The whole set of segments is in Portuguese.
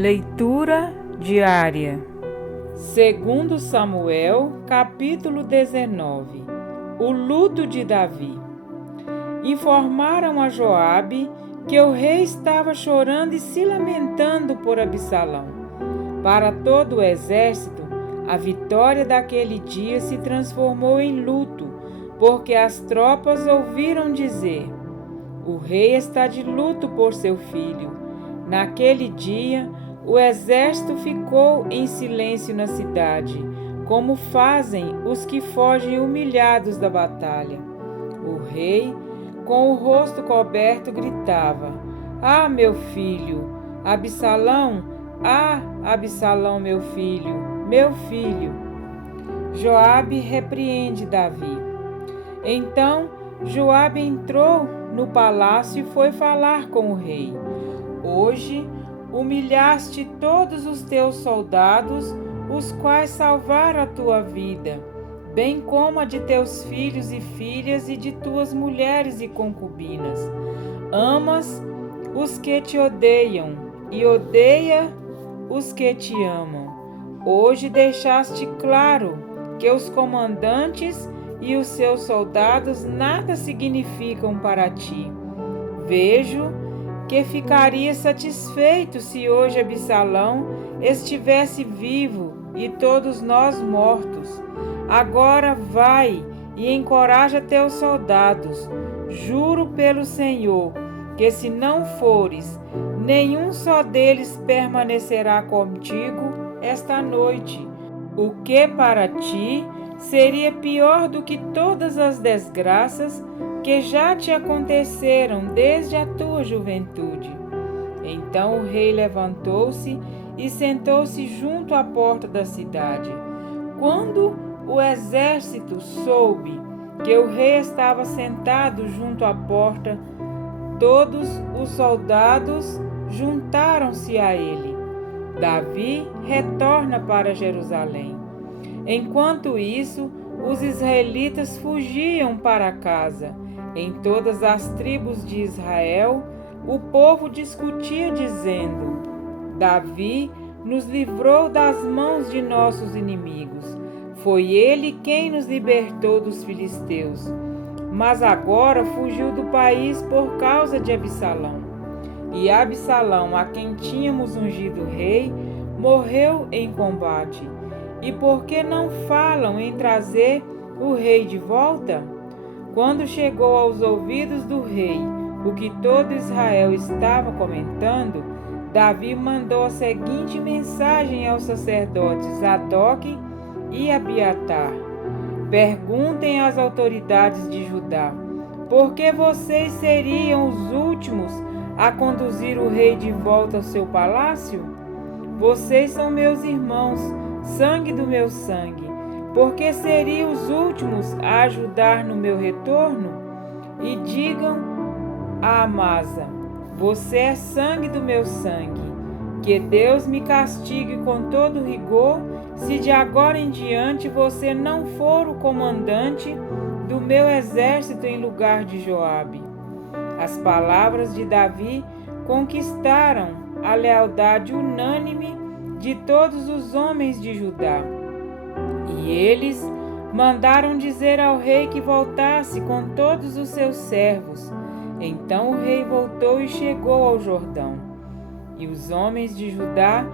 Leitura diária. Segundo Samuel, capítulo 19. O luto de Davi. Informaram a Joabe que o rei estava chorando e se lamentando por Absalão. Para todo o exército, a vitória daquele dia se transformou em luto, porque as tropas ouviram dizer: o rei está de luto por seu filho. Naquele dia, o exército ficou em silêncio na cidade, como fazem os que fogem humilhados da batalha. O rei, com o rosto coberto, gritava: Ah, meu filho! Absalão! Ah, Absalão, meu filho! Meu filho! Joabe repreende Davi. Então, Joabe entrou no palácio e foi falar com o rei. Hoje humilhaste todos os teus soldados, os quais salvaram a tua vida, bem como a de teus filhos e filhas e de tuas mulheres e concubinas. Amas os que te odeiam e odeia os que te amam. Hoje deixaste claro que os comandantes e os seus soldados nada significam para ti. Vejo que ficaria satisfeito se hoje Absalão estivesse vivo e todos nós mortos. Agora vai e encoraja teus soldados. Juro pelo Senhor que se não fores, nenhum só deles permanecerá contigo esta noite, o que para ti seria pior do que todas as desgraças que já te aconteceram desde a tua juventude. Então o rei levantou-se e sentou-se junto à porta da cidade. Quando o exército soube que o rei estava sentado junto à porta, todos os soldados juntaram-se a ele. Davi retorna para Jerusalém. Enquanto isso, os israelitas fugiam para casa. Em todas as tribos de Israel, o povo discutia dizendo: Davi nos livrou das mãos de nossos inimigos. Foi ele quem nos libertou dos filisteus. Mas agora fugiu do país por causa de Absalão. E Absalão, a quem tínhamos ungido rei, morreu em combate. E por que não falam em trazer o rei de volta? Quando chegou aos ouvidos do rei o que todo Israel estava comentando, Davi mandou a seguinte mensagem aos sacerdotes Zadoque e Abiatar: Perguntem às autoridades de Judá, por que vocês seriam os últimos a conduzir o rei de volta ao seu palácio? Vocês são meus irmãos, sangue do meu sangue. Por que seriam os últimos a ajudar no meu retorno? E digam a Amasa: você é sangue do meu sangue. Que Deus me castigue com todo rigor, se de agora em diante você não for o comandante do meu exército em lugar de Joabe. As palavras de Davi conquistaram a lealdade unânime de todos os homens de Judá. E eles mandaram dizer ao rei que voltasse com todos os seus servos. Então o rei voltou e chegou ao Jordão. E os homens de Judá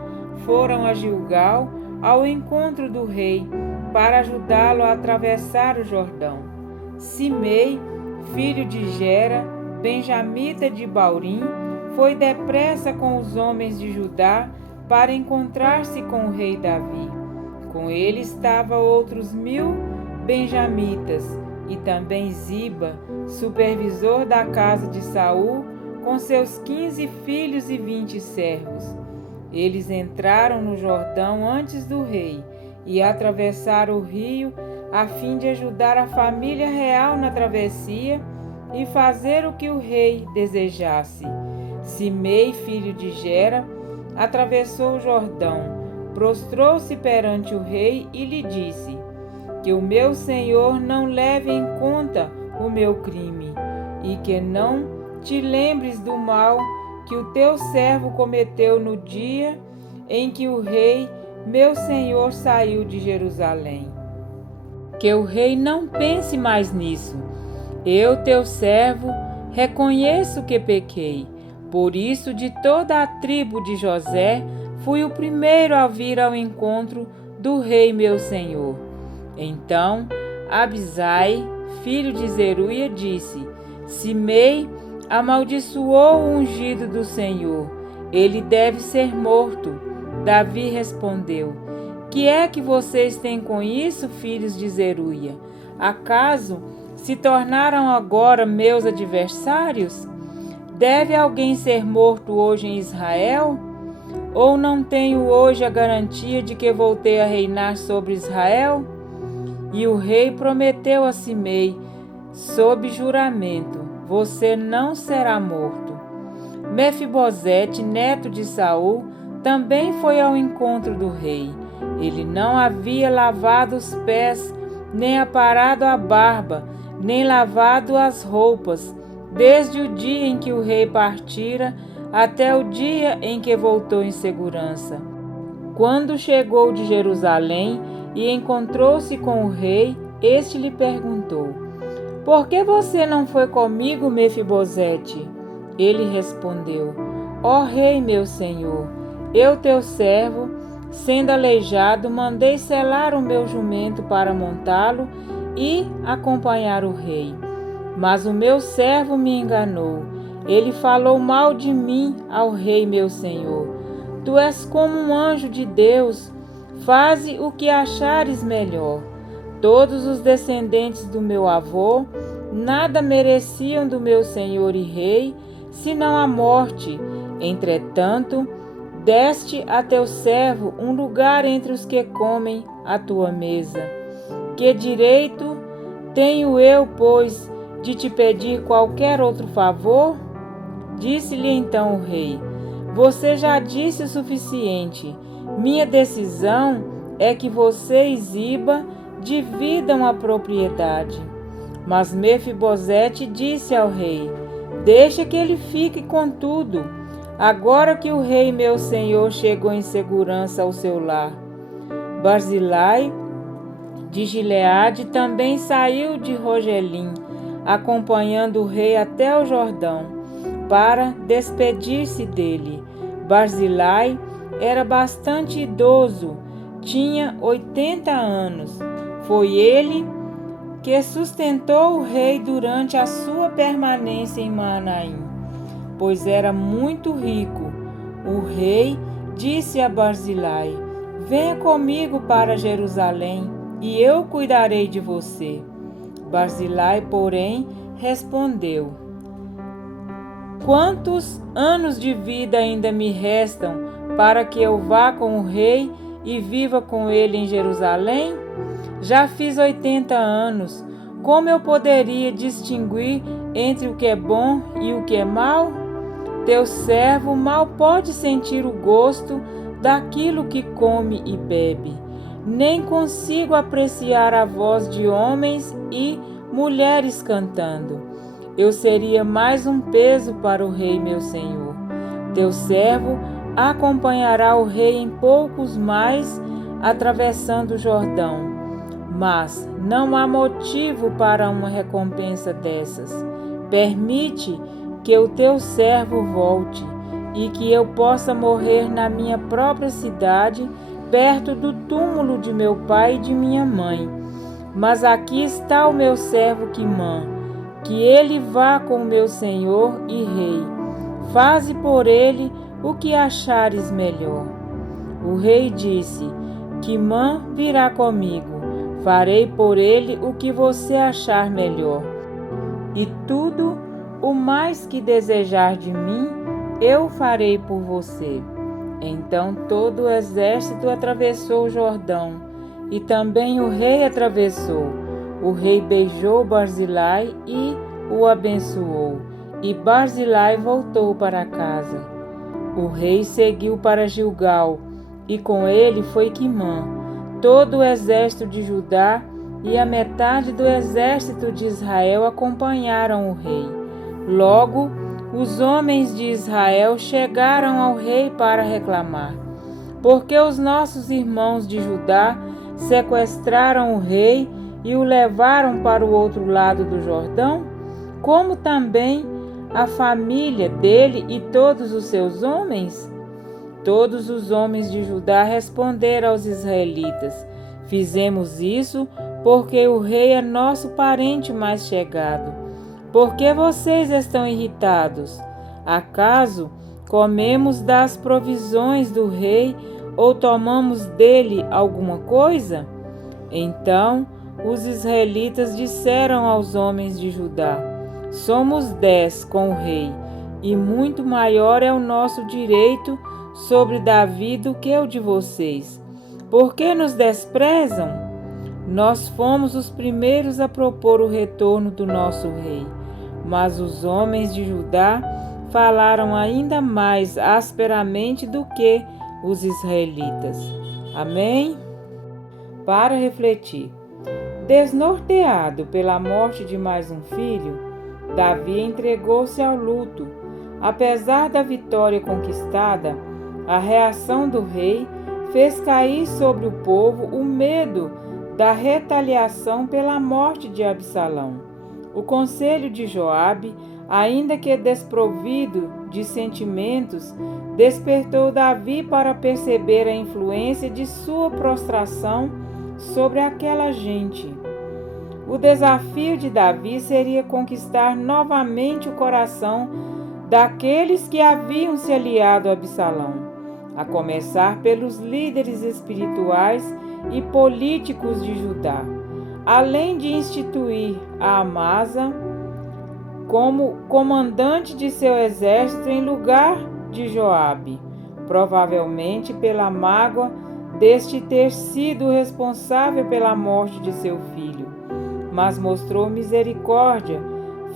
foram a Gilgal ao encontro do rei, para ajudá-lo a atravessar o Jordão. Simei, filho de Gera, benjamita de Baurim, foi depressa com os homens de Judá para encontrar-se com o rei Davi. Com ele estavam outros 1000 benjamitas, e também Ziba, supervisor da casa de Saul, com seus 15 filhos e 20 servos. Eles entraram no Jordão antes do rei e atravessaram o rio a fim de ajudar a família real na travessia e fazer o que o rei desejasse. Simei, filho de Gera, atravessou o Jordão, prostrou-se perante o rei e lhe disse: que o meu senhor não leve em conta o meu crime e que não te lembres do mal que o teu servo cometeu no dia em que o rei, meu senhor, saiu de Jerusalém. Que o rei não pense mais nisso. Eu, teu servo, reconheço que pequei. Por isso, de toda a tribo de José, fui o primeiro a vir ao encontro do rei meu senhor. Então, Abisai, filho de Zeruia, disse: Simei amaldiçoou o ungido do Senhor. Ele deve ser morto. Davi respondeu: Que é que vocês têm com isso, filhos de Zeruia? Acaso se tornaram agora meus adversários? Deve alguém ser morto hoje em Israel? Ou não tenho hoje a garantia de que voltei a reinar sobre Israel? E o rei prometeu a Simei, sob juramento: Você não será morto. Mefibosete, neto de Saul, também foi ao encontro do rei. Ele não havia lavado os pés, nem aparado a barba, nem lavado as roupas, desde o dia em que o rei partira até o dia em que voltou em segurança. Quando chegou de Jerusalém e encontrou-se com o rei, este lhe perguntou: Por que você não foi comigo, Mefibosete? Ele respondeu: Ó rei, meu senhor, eu, teu servo, sendo aleijado, mandei selar o meu jumento para montá-lo e acompanhar o rei. Mas o meu servo me enganou. Ele falou mal de mim ao rei, meu senhor. Tu és como um anjo de Deus. Faze o que achares melhor. Todos os descendentes do meu avô nada mereciam do meu senhor e rei, senão a morte. Entretanto, deste a teu servo um lugar entre os que comem à tua mesa. Que direito tenho eu, pois, de te pedir qualquer outro favor? Disse-lhe então o rei: Você já disse o suficiente. Minha decisão é que você e Ziba dividam a propriedade. Mas Mefibosete disse ao rei: Deixa que ele fique com tudo, agora que o rei meu senhor chegou em segurança ao seu lar. Barzilai de Gileade também saiu de Rogelim, acompanhando o rei até o Jordão, para despedir-se dele. Barzilai era bastante idoso, tinha 80 anos. Foi ele que sustentou o rei durante a sua permanência em Manaim, pois era muito rico. O rei disse a Barzilai: Venha comigo para Jerusalém, e eu cuidarei de você. Barzilai, porém, respondeu: Quantos anos de vida ainda me restam para que eu vá com o rei e viva com ele em Jerusalém? Já fiz 80 anos. Como eu poderia distinguir entre o que é bom e o que é mal? Teu servo mal pode sentir o gosto daquilo que come e bebe. Nem consigo apreciar a voz de homens e mulheres cantando. Eu seria mais um peso para o rei, meu senhor. Teu servo acompanhará o rei em poucos mais, atravessando o Jordão. Mas não há motivo para uma recompensa dessas. Permite que o teu servo volte e que eu possa morrer na minha própria cidade, perto do túmulo de meu pai e de minha mãe. Mas aqui está o meu servo Quimã, que ele vá com o meu senhor e rei. Faze por ele o que achares melhor. O rei disse: Quimã virá comigo. Farei por ele o que você achar melhor. E tudo o mais que desejar de mim, eu farei por você. Então todo o exército atravessou o Jordão, e também o rei atravessou. O rei beijou Barzilai e o abençoou, e Barzilai voltou para casa. O rei seguiu para Gilgal, e com ele foi Quimã. Todo o exército de Judá e a metade do exército de Israel acompanharam o rei. Logo, os homens de Israel chegaram ao rei para reclamar: Porque os nossos irmãos de Judá sequestraram o rei e o levaram para o outro lado do Jordão, como também a família dele e todos os seus homens? Todos os homens de Judá responderam aos israelitas: fizemos isso porque o rei é nosso parente mais chegado. Por que vocês estão irritados? Acaso comemos das provisões do rei ou tomamos dele alguma coisa? Então os israelitas disseram aos homens de Judá: somos 10 com o rei, e muito maior é o nosso direito sobre Davi do que o de vocês. Por que nos desprezam? Nós fomos os primeiros a propor o retorno do nosso rei. Mas os homens de Judá falaram ainda mais asperamente do que os israelitas. Amém? Para refletir. Desnorteado pela morte de mais um filho, Davi entregou-se ao luto. Apesar da vitória conquistada, a reação do rei fez cair sobre o povo o medo da retaliação pela morte de Absalão. O conselho de Joabe, ainda que desprovido de sentimentos, despertou Davi para perceber a influência de sua prostração sobre aquela gente. O desafio de Davi seria conquistar novamente o coração daqueles que haviam se aliado a Absalão, a começar pelos líderes espirituais e políticos de Judá, além de instituir a Amasa como comandante de seu exército em lugar de Joabe, provavelmente pela mágoa deste ter sido responsável pela morte de seu filho, mas mostrou misericórdia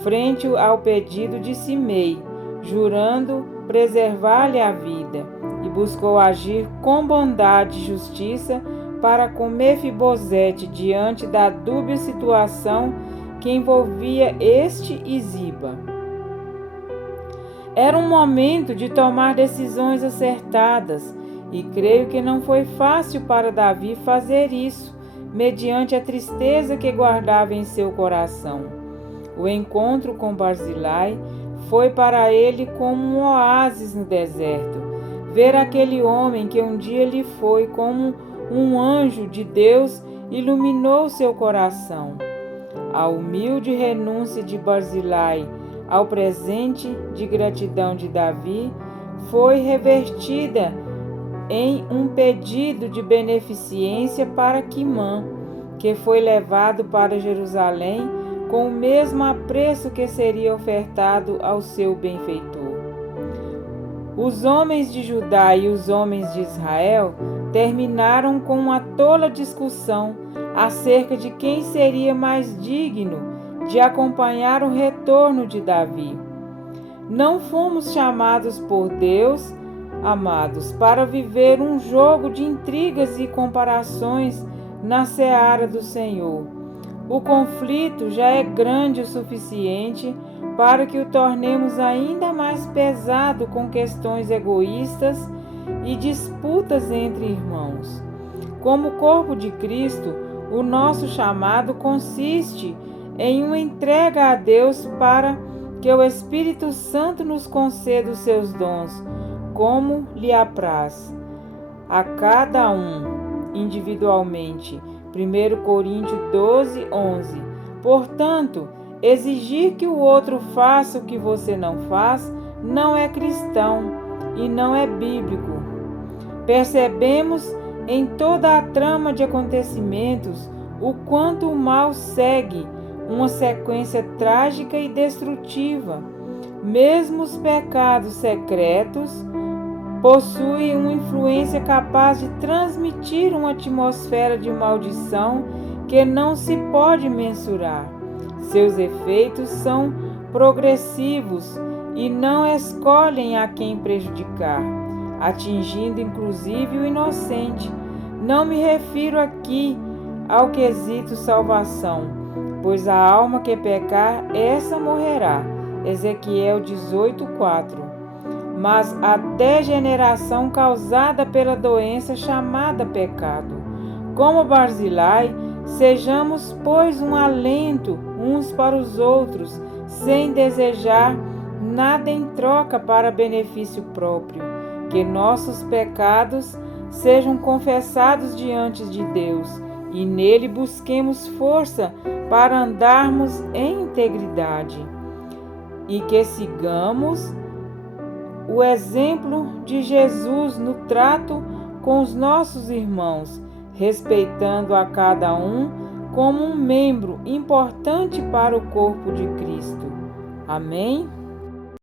frente ao pedido de Simei, jurando preservar-lhe a vida, e buscou agir com bondade e justiça para com Mefibosete diante da dúbia situação que envolvia este e Ziba. Era um momento de tomar decisões acertadas, e creio que não foi fácil para Davi fazer isso, mediante a tristeza que guardava em seu coração. O encontro com Barzilai foi para ele como um oásis no deserto. Ver aquele homem que um dia lhe foi como um anjo de Deus iluminou seu coração. A humilde renúncia de Barzilai ao presente de gratidão de Davi foi revertida em um pedido de beneficência para Quimã, que foi levado para Jerusalém com o mesmo apreço que seria ofertado ao seu benfeitor. Os homens de Judá e os homens de Israel terminaram com uma tola discussão acerca de quem seria mais digno de acompanhar o retorno de Davi. Não fomos chamados por Deus, amados, para viver um jogo de intrigas e comparações na seara do Senhor. O conflito já é grande o suficiente para que o tornemos ainda mais pesado com questões egoístas e disputas entre irmãos. Como corpo de Cristo, o nosso chamado consiste em uma entrega a Deus para que o Espírito Santo nos conceda os seus dons, como lhe apraz, a cada um individualmente. 1 Coríntios 12, 11. Portanto, exigir que o outro faça o que você não faz não é cristão e não é bíblico. Percebemos em toda a trama de acontecimentos o quanto o mal segue uma sequência trágica e destrutiva. Mesmo os pecados secretos possuem uma influência capaz de transmitir uma atmosfera de maldição que não se pode mensurar. Seus efeitos são progressivos e não escolhem a quem prejudicar, atingindo inclusive o inocente. Não me refiro aqui ao quesito salvação, pois a alma que pecar, essa morrerá. Ezequiel 18:4. mas a degeneração causada pela doença chamada pecado. Como Barzilai, sejamos, pois, um alento uns para os outros, sem desejar nada em troca para benefício próprio. Que nossos pecados sejam confessados diante de Deus e nele busquemos força para andarmos em integridade. E que sigamos o exemplo de Jesus no trato com os nossos irmãos, respeitando a cada um como um membro importante para o corpo de Cristo. Amém?